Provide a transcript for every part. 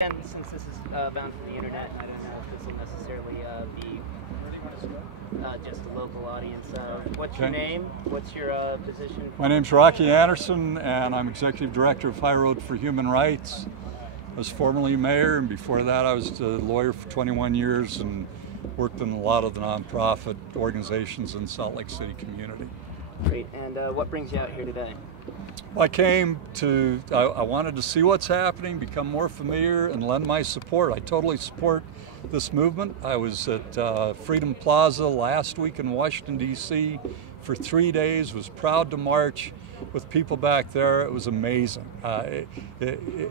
And since this is bound from the internet, I don't know if this will necessarily be just a local audience. What's your name? What's your position? My name's Rocky Anderson, and I'm Executive Director of High Road for Human Rights. I was formerly mayor, and before that I was a lawyer for 21 years and worked in a lot of the nonprofit organizations in Salt Lake City community. Great. And what brings you out here today? Well, I wanted to see what's happening, become more familiar, and lend my support. I totally support this movement. I was at Freedom Plaza last week in Washington, D.C. for 3 days, was proud to march with people back there. It was amazing. You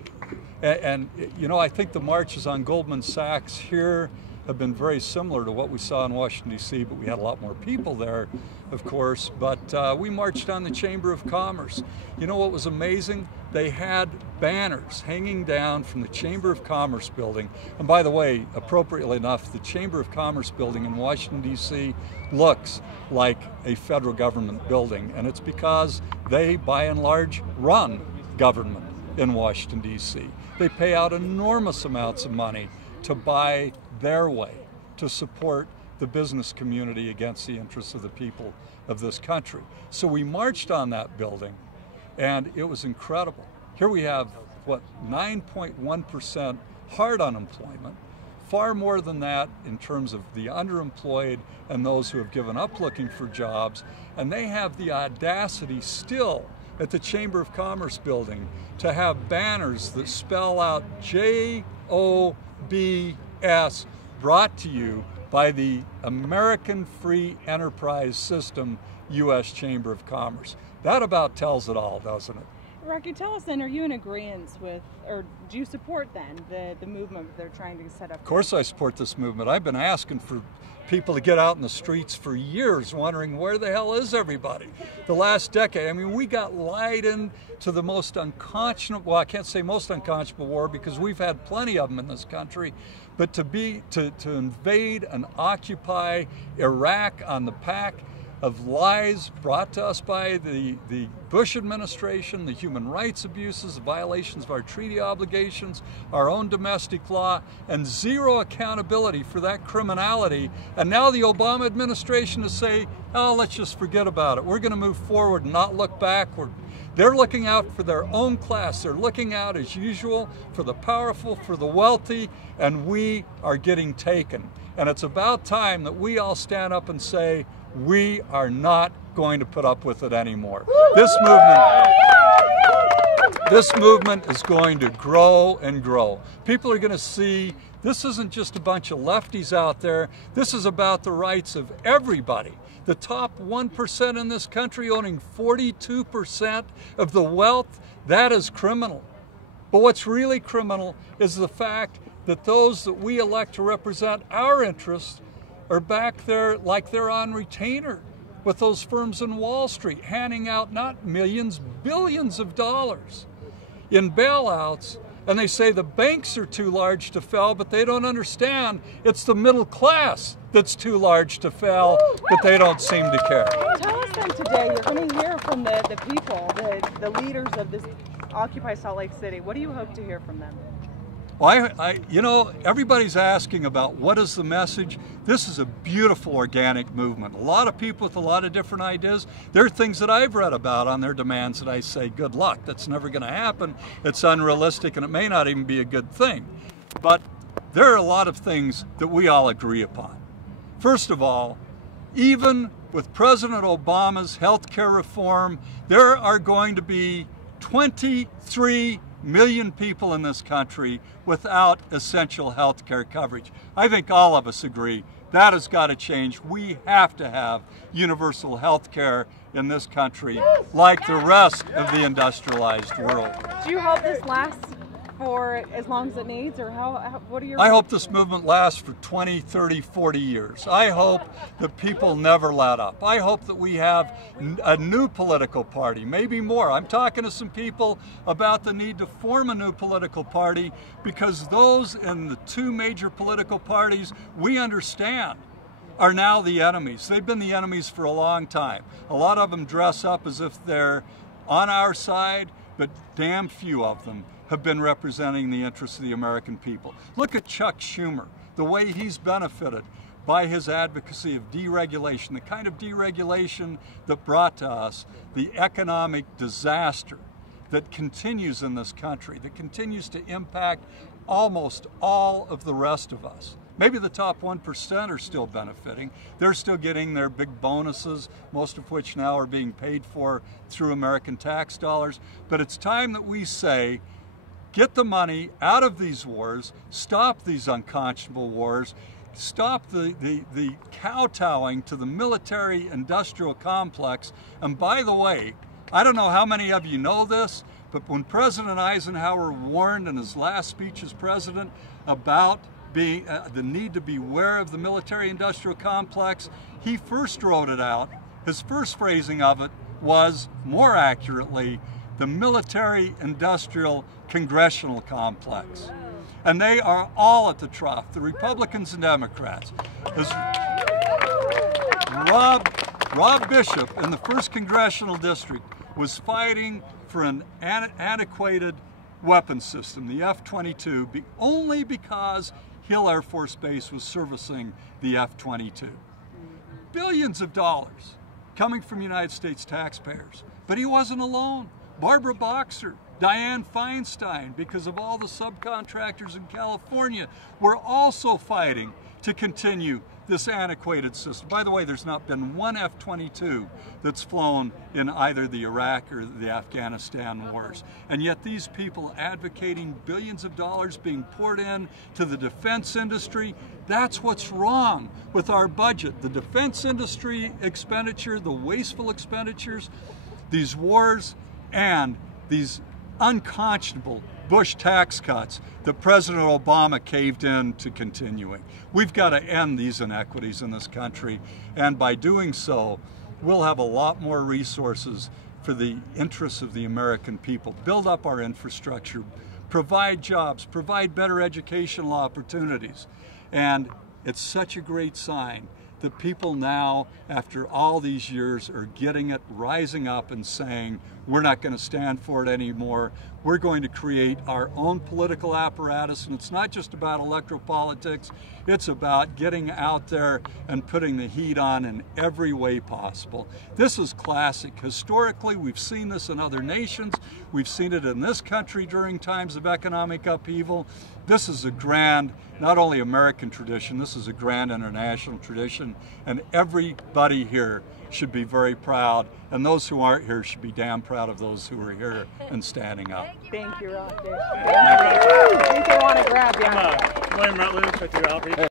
know, I think the marches on Goldman Sachs here have been very similar to what we saw in Washington, D.C., but we had a lot more people there, of course. But we marched on the Chamber of Commerce. You know what was amazing? They had banners hanging down from the Chamber of Commerce building. And by the way, appropriately enough, the Chamber of Commerce building in Washington, D.C. looks like a federal government building. And it's because they, by and large, run government in Washington, D.C. They pay out enormous amounts of money to buy their way, to support the business community against the interests of the people of this country. So we marched on that building, and it was incredible. Here we have, what, 9.1% hard unemployment, far more than that in terms of the underemployed and those who have given up looking for jobs, and they have the audacity still at the Chamber of Commerce building to have banners that spell out JOBS brought to you by the American Free Enterprise System U.S. Chamber of Commerce. That about tells it all, doesn't it? Rocky, tell us then, are you in agreement with, or do you support then the movement they're trying to set up? Of course I support this movement. I've been asking for people to get out in the streets for years, wondering where the hell is everybody? The last decade, I mean, we got lied into the most unconscionable, well, I can't say most unconscionable war because we've had plenty of them in this country, but to invade and occupy Iraq on the pack of lies brought to us by the Bush administration, the human rights abuses, the violations of our treaty obligations, our own domestic law, and zero accountability for that criminality. And now the Obama administration is saying, oh, let's just forget about it. We're going to move forward and not look backward. They're looking out for their own class. They're looking out, as usual, for the powerful, for the wealthy, and we are getting taken. And it's about time that we all stand up and say, we are not going to put up with it anymore. This movement is going to grow and grow. People are going to see this isn't just a bunch of lefties out there. This is about the rights of everybody. The top 1% in this country owning 42% of the wealth, that is criminal. But what's really criminal is the fact that those that we elect to represent our interests are back there like they're on retainer with those firms in Wall Street, handing out not millions, billions of dollars in bailouts. And they say the banks are too large to fail, but they don't understand it's the middle class that's too large to fail, but they don't seem to care. Tell us then today, you're going to hear from the people, the leaders of this Occupy Salt Lake City. What do you hope to hear from them? Well, you know, everybody's asking about what is the message. This is a beautiful organic movement. A lot of people with a lot of different ideas. There are things that I've read about on their demands that I say, good luck, that's never going to happen. It's unrealistic and it may not even be a good thing. But there are a lot of things that we all agree upon. First of all, even with President Obama's health care reform, there are going to be 23 million people in this country without essential health care coverage. I think all of us agree that has got to change. We have to have universal health care in this country like the rest of the industrialized world. Do you hope this lasts for as long as it needs, or what are your... I hope this movement lasts for 20, 30, 40 years. I hope that people never let up. I hope that we have a new political party, maybe more. I'm talking to some people about the need to form a new political party because those in the two major political parties we understand are now the enemies. They've been the enemies for a long time. A lot of them dress up as if they're on our side, but damn few of them have been representing the interests of the American people. Look at Chuck Schumer, the way he's benefited by his advocacy of deregulation, the kind of deregulation that brought to us the economic disaster that continues in this country, that continues to impact almost all of the rest of us. Maybe the top 1% are still benefiting. They're still getting their big bonuses, most of which now are being paid for through American tax dollars. But it's time that we say, get the money out of these wars, stop these unconscionable wars, stop the kowtowing to the military-industrial complex. And by the way, I don't know how many of you know this, but when President Eisenhower warned in his last speech as president about the need to beware of the military-industrial complex, he first wrote it out. His first phrasing of it was, more accurately, the military-industrial congressional complex. And they are all at the trough, the Republicans and Democrats. As Rob Bishop in the 1st Congressional District was fighting for an antiquated weapon system, the F-22, only because Hill Air Force Base was servicing the F-22. Billions of dollars coming from United States taxpayers. But he wasn't alone. Barbara Boxer, Dianne Feinstein, because of all the subcontractors in California, were also fighting to continue this antiquated system. By the way, there's not been one F-22 that's flown in either the Iraq or the Afghanistan wars. And yet these people advocating billions of dollars being poured in to the defense industry, that's what's wrong with our budget. The defense industry expenditure, the wasteful expenditures, these wars, and these unconscionable Bush tax cuts that President Obama caved in to continuing. We've got to end these inequities in this country, and by doing so, we'll have a lot more resources for the interests of the American people, build up our infrastructure, provide jobs, provide better educational opportunities. And it's such a great sign that people now, after all these years, are getting it, rising up and saying, we're not going to stand for it anymore. We're going to create our own political apparatus, and it's not just about electoral politics, it's about getting out there and putting the heat on in every way possible. This is classic. Historically, we've seen this in other nations. We've seen it in this country during times of economic upheaval. This is a grand, not only American tradition, this is a grand international tradition, and everybody here should be very proud, and those who aren't here should be damn proud of those who are here and standing up. Thank you, Rocky. I think they want to grab you. William Rutledge with your outreach.